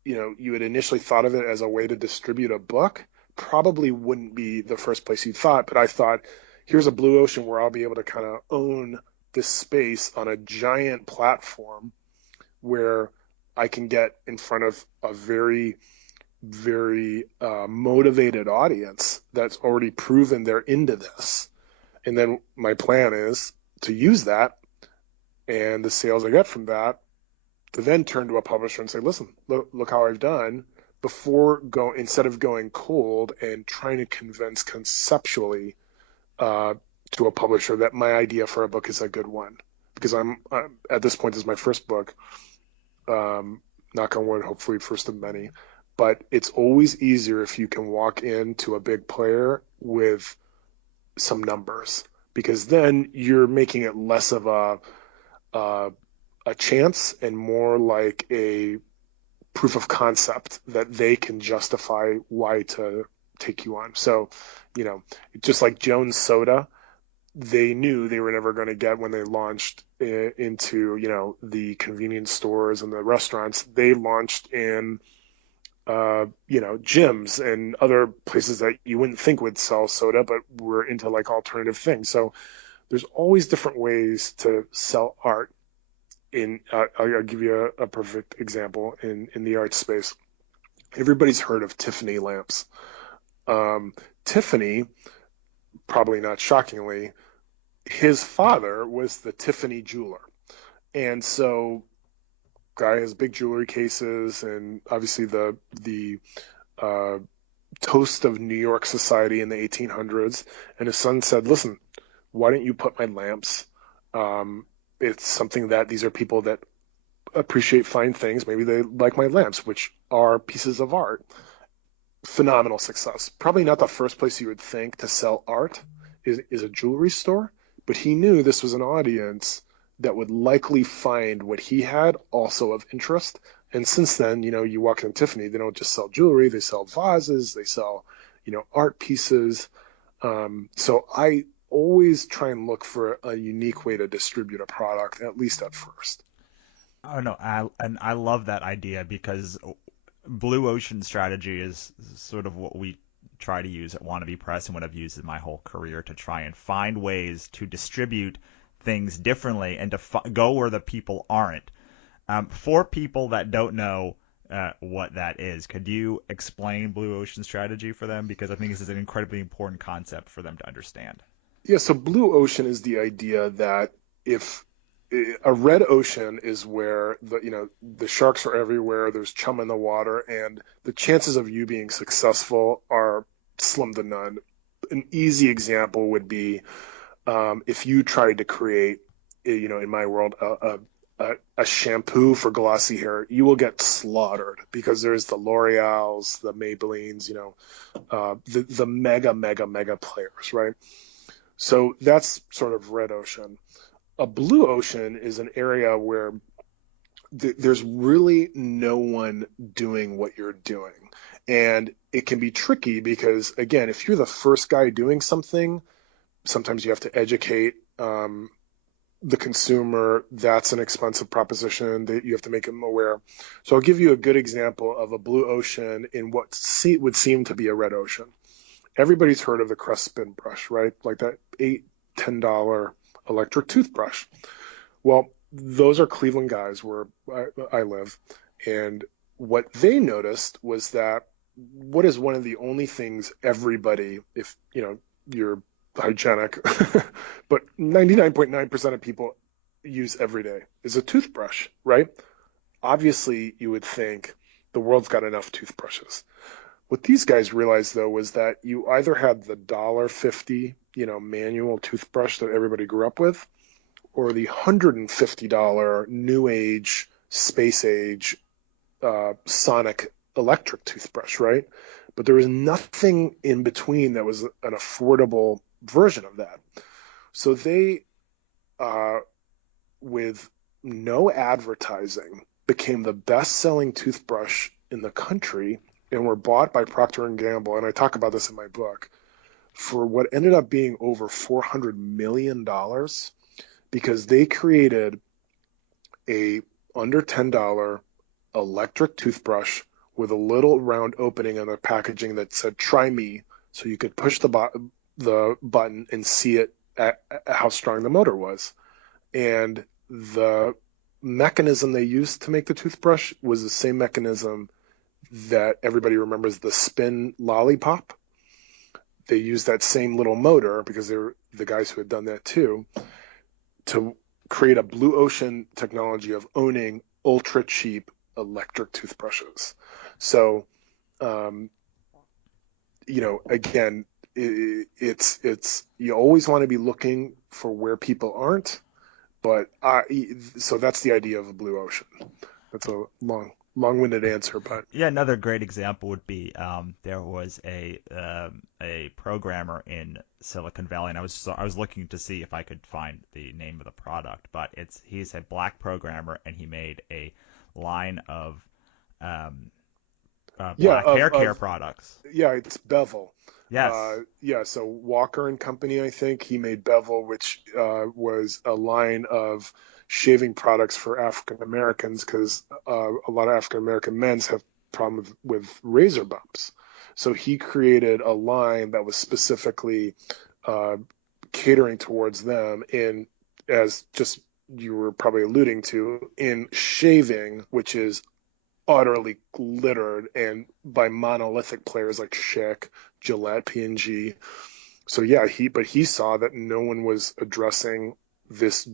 you had initially thought of it as a way to distribute a book, probably wouldn't be the first place you thought. But I thought, here's a blue ocean where I'll be able to kind of own this space on a giant platform where I can get in front of a very, very motivated audience that's already proven they're into this. And then my plan is to use that and the sales I get from that to then turn to a publisher and say, listen, look how I've done instead of going cold and trying to convince conceptually uh, to a publisher that my idea for a book is a good one. Because I'm at this point, this is my first book. Knock on wood, hopefully first of many. But it's always easier if you can walk into a big player with some numbers, because then you're making it less of uh, a chance and more like a proof of concept that they can justify why to take you on. So, just like Jones Soda, they knew they were never going to get when they launched into, the convenience stores and the restaurants. They launched in, gyms and other places that you wouldn't think would sell soda, but were into like alternative things. So there's always different ways to sell art. I'll give you a perfect example in the art space. Everybody's heard of Tiffany lamps. Tiffany, probably not shockingly, his father was the Tiffany jeweler. And so guy has big jewelry cases and obviously the uh, toast of New York society in the 1800s. And his son said, listen, why don't you put my lamps? It's something that these are people that appreciate fine things. Maybe they like my lamps, which are pieces of art. Phenomenal success. Probably not the first place you would think to sell art is a jewelry store, but he knew this was an audience that would likely find what he had also of interest. And since then, you walk in Tiffany, they don't just sell jewelry, they sell vases, they sell, art pieces. So I always try and look for a unique way to distribute a product, at least at first. Oh no, I love that idea because blue ocean strategy is sort of what we try to use at Wannabe Press and what I've used in my whole career to try and find ways to distribute things differently and to go where the people aren't. For people that don't know what that is, could you explain blue ocean strategy for them? Because I think this is an incredibly important concept for them to understand. Yeah, so blue ocean is the idea that if a red ocean is where the sharks are everywhere, there's chum in the water, and the chances of you being successful are slim to none. An easy example would be if you tried to create, in my world, a shampoo for glossy hair, you will get slaughtered because there's the L'Oreals, the Maybellines, the mega players, right? So that's sort of red ocean. A blue ocean is an area where there's really no one doing what you're doing. And it can be tricky because, again, if you're the first guy doing something, sometimes you have to educate the consumer. That's an expensive proposition that you have to make them aware. So I'll give you a good example of a blue ocean in what would seem to be a red ocean. Everybody's heard of the Crest spin brush, right? Like that $8-10 electric toothbrush. Well, those are Cleveland guys where I live. And what they noticed was that what is one of the only things everybody, if you're hygienic, but 99.9% of people use every day is a toothbrush, right? Obviously, you would think the world's got enough toothbrushes. What these guys realized, though, was that you either had the $1.50, manual toothbrush that everybody grew up with, or the $150 new age, space age, sonic electric toothbrush, right? But there was nothing in between that was an affordable version of that. So they, with no advertising, became the best-selling toothbrush in the country and were bought by Procter & Gamble, and I talk about this in my book, for what ended up being over $400 million because they created a under $10 electric toothbrush with a little round opening on the packaging that said "Try me," so you could push the button and see it at how strong the motor was. And the mechanism they used to make the toothbrush was the same mechanism that everybody remembers, the spin lollipop. They used that same little motor because they were the guys who had done that too, to create a blue ocean technology of owning ultra cheap electric toothbrushes. So, again, it's you always want to be looking for where people aren't, but so that's the idea of a blue ocean. That's a long-winded answer, but Yeah, another great example would be there was a programmer in Silicon Valley, and I was looking to see if I could find the name of the product, but he's a black programmer, and he made a line of black hair care products. Yeah, it's Bevel. Yes. So Walker and Company, I think he made Bevel, which was a line of shaving products for African Americans because a lot of African American men have problems with razor bumps. So he created a line that was specifically catering towards them in, as just you were probably alluding to, in shaving, which is utterly littered and by monolithic players like Schick, Gillette, P&G. So yeah, he saw that no one was addressing this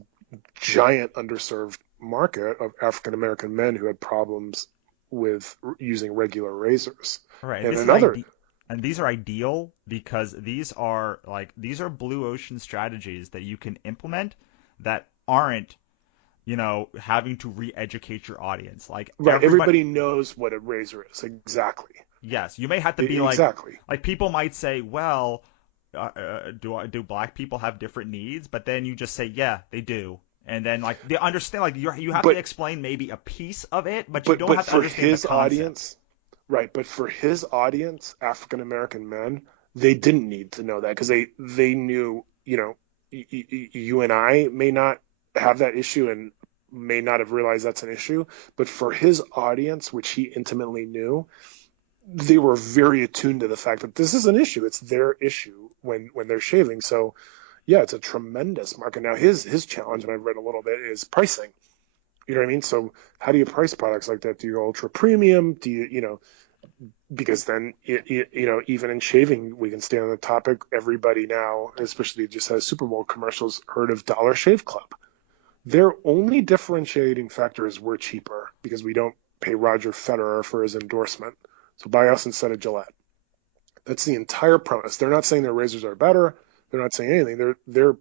giant underserved market of African American men who had problems with using regular razors. Right. And And these are ideal because these are blue ocean strategies that you can implement that aren't having to re-educate your audience. Like right, everybody knows what a razor is. Exactly. Yes, you may have to be exactly. Like people might say, well, do black people have different needs? But then you just say, yeah, they do. And then they understand, you have to explain maybe a piece of it, but you don't have to understand the concept. Audience, right, but for his audience, African American men, they didn't need to know that because they knew you and I may not have that issue and may not have realized that's an issue, but for his audience, which he intimately knew, they were very attuned to the fact that this is an issue. It's their issue when they're shaving. So yeah, it's a tremendous market. Now his challenge, and I've read a little bit, is pricing. You know what I mean? So how do you price products like that? Do you go ultra premium? Do you, because then, even in shaving, we can stay on the topic. Everybody now, especially just as Super Bowl commercials, heard of Dollar Shave Club. Their only differentiating factor is we're cheaper because we don't pay Roger Federer for his endorsement. So buy us instead of Gillette. That's the entire premise. They're not saying their razors are better. They're not saying anything. Their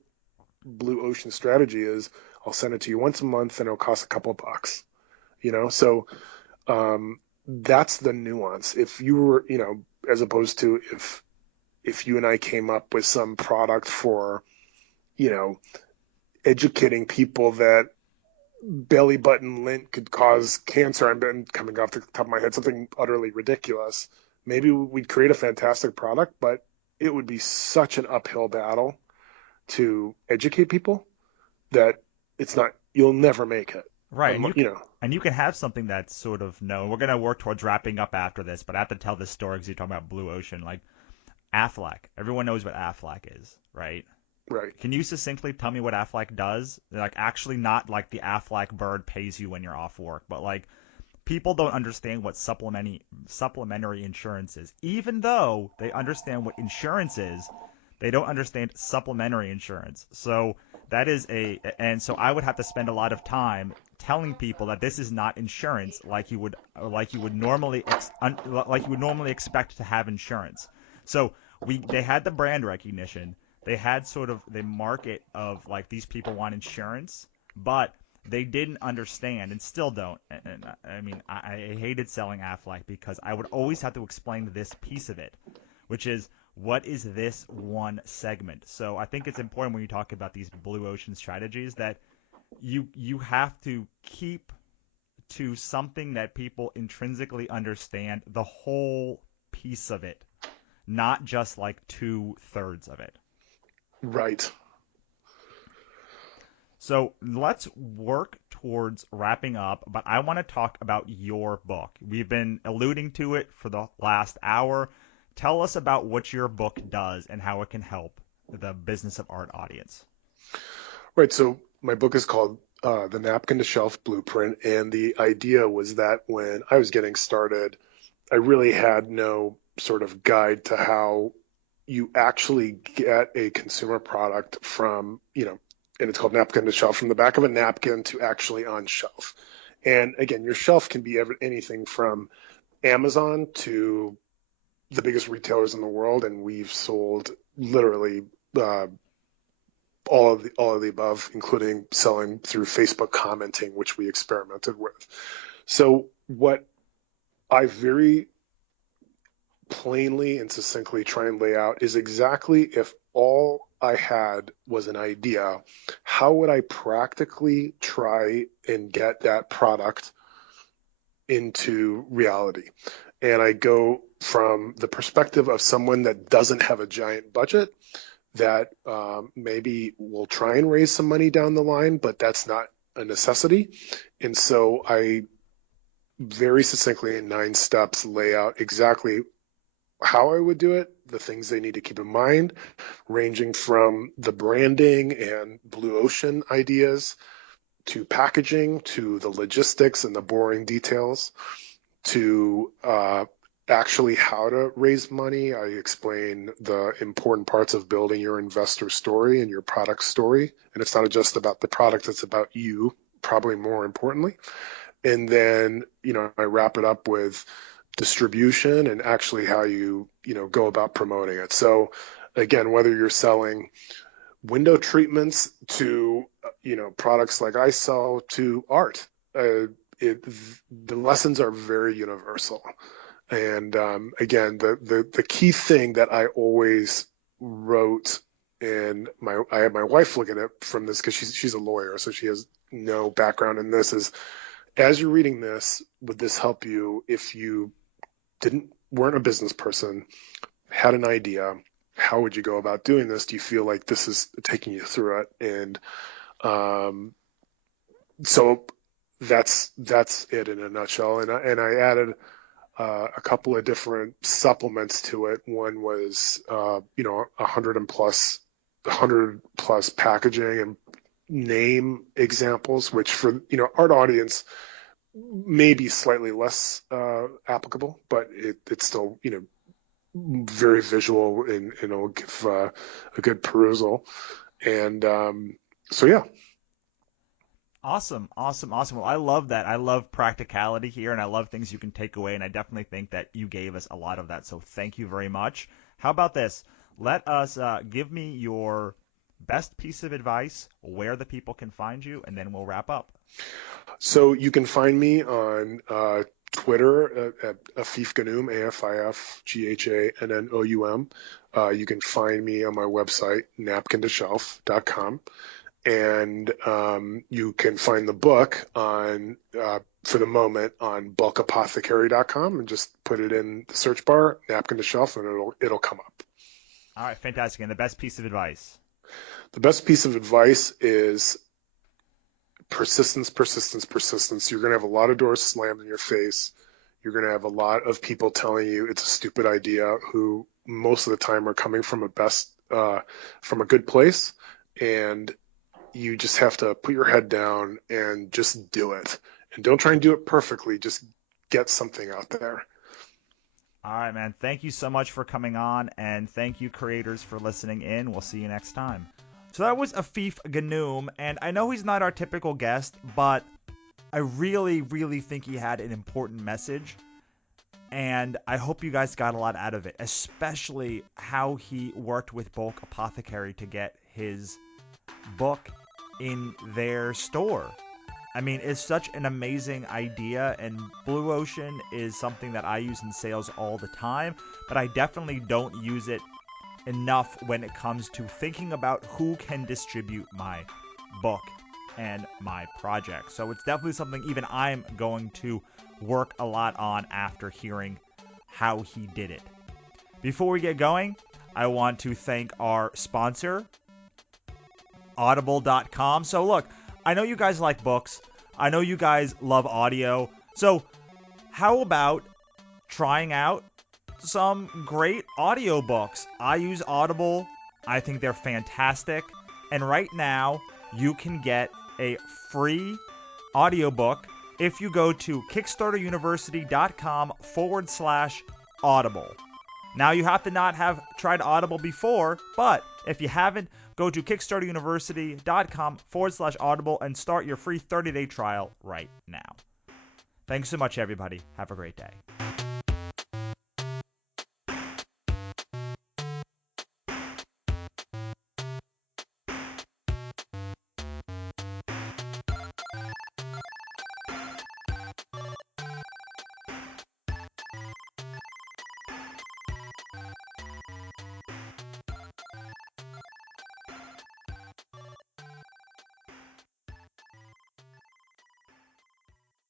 blue ocean strategy is I'll send it to you once a month and it'll cost a couple of bucks. So that's the nuance. If you were, as opposed to if you and I came up with some product for, educating people that belly button lint could cause cancer. I've been coming off the top of my head, something utterly ridiculous. Maybe we'd create a fantastic product, but it would be such an uphill battle to educate people that you'll never make it. Right, and you can have something that's sort of known. We're gonna work towards wrapping up after this, but I have to tell this story because you're talking about blue ocean. Like Aflac, everyone knows what Aflac is, right? Right. Can you succinctly tell me what Aflac does? Like actually not like the Aflac bird pays you when you're off work, but like people don't understand what supplementary insurance is. Even though they understand what insurance is, they don't understand supplementary insurance. So and so I would have to spend a lot of time telling people that this is not insurance like you would normally expect to have insurance. So they had the brand recognition. They had sort of the market of like these people want insurance, but they didn't understand and still don't. And I mean, I hated selling Aflac because I would always have to explain this piece of it, which is what is this one segment. So I think it's important when you talk about these blue ocean strategies that you have to keep to something that people intrinsically understand the whole piece of it, not just like 2/3 of it. Right. So let's work towards wrapping up, but I want to talk about your book. We've been alluding to it for the last hour. Tell us about what your book does and how it can help the business of art audience. Right. So my book is called The Napkin to Shelf Blueprint. And the idea was that when I was getting started, I really had no sort of guide to how you actually get a consumer product from, and it's called Napkin to Shelf, from the back of a napkin to actually on shelf. And again, your shelf can be anything from Amazon to the biggest retailers in the world, and we've sold literally all of the above, including selling through Facebook commenting, which we experimented with. So what I very plainly and succinctly try and lay out is exactly if all I had was an idea, how would I practically try and get that product into reality? And I go from the perspective of someone that doesn't have a giant budget, that maybe will try and raise some money down the line, but that's not a necessity. And so I very succinctly in 9 steps lay out exactly how I would do it, the things they need to keep in mind, ranging from the branding and blue ocean ideas to packaging to the logistics and the boring details to actually how to raise money. I explain the important parts of building your investor story and your product story. And it's not just about the product, it's about you, probably more importantly. And then, I wrap it up with distribution and actually how you go about promoting it. So again, whether you're selling window treatments to products like I sell to art, the lessons are very universal. And again, the key thing that I always wrote, and I had my wife look at it from this because she's a lawyer, so she has no background in this, is as you're reading this, would this help you if you weren't a business person, had an idea, how would you go about doing this? Do you feel like this is taking you through it? And um, so that's it in a nutshell. And I added a couple of different supplements to it. One was 100 plus packaging and name examples, which for art audience may be slightly less applicable, but it's still very visual and it'll give a good perusal. And so yeah. Awesome, awesome, awesome. Well, I love that. I love practicality here, and I love things you can take away, and I definitely think that you gave us a lot of that, so thank you very much. How about this? Let us give me your best piece of advice, where the people can find you, and then we'll wrap up. So you can find me on Twitter at Afif Ghannoum, AFIFGHANNOUM. You can find me on my website, napkintoshelf.com. And you can find the book on, for the moment, on bulkapothecary.com, and just put it in the search bar, napkin to shelf, and it'll come up. All right, fantastic. And the best piece of advice? The best piece of advice is persistence, persistence, persistence. You're going to have a lot of doors slammed in your face. You're going to have a lot of people telling you it's a stupid idea, who most of the time are coming from a good place. And you just have to put your head down and just do it. And don't try and do it perfectly. Just get something out there. All right, man. Thank you so much for coming on, and thank you, creators, for listening in. We'll see you next time. So that was Afif Ghannoum, and I know he's not our typical guest, but I really, really think he had an important message, and I hope you guys got a lot out of it, especially how he worked with Bulk Apothecary to get his book in their store. I mean, it's such an amazing idea, and Blue Ocean is something that I use in sales all the time, but I definitely don't use it enough when it comes to thinking about who can distribute my book and my project. So it's definitely something even I'm going to work a lot on after hearing how he did it. Before we get going, I want to thank our sponsor, Audible.com. So look, I know you guys like books. I know you guys love audio. So how about trying out some great audiobooks? I use Audible. I think they're fantastic. And right now, you can get a free audiobook if you go to kickstarteruniversity.com/audible. Now, you have to not have tried Audible before, but if you haven't, go to kickstarteruniversity.com/audible and start your free 30-day trial right now. Thanks so much, everybody. Have a great day.